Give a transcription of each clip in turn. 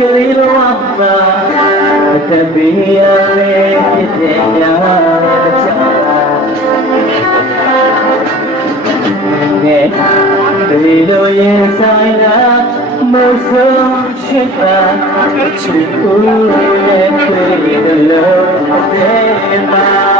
ခရီးလောကမှာအတပင်းရလေဖြစ်တဲ့ညာတစ်ချက်ငယ်ဒီလိုရင်ဆိုင်လာမုဆုံးချစ်တာချစ်ဦးရဲ့ခရီးလောကမှာ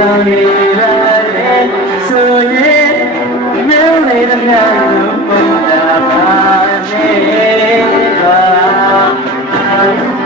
လုံးလေးရတဲ့ဆိုရင်မြင်းလေးတို့ကဘုရားပါနေတာ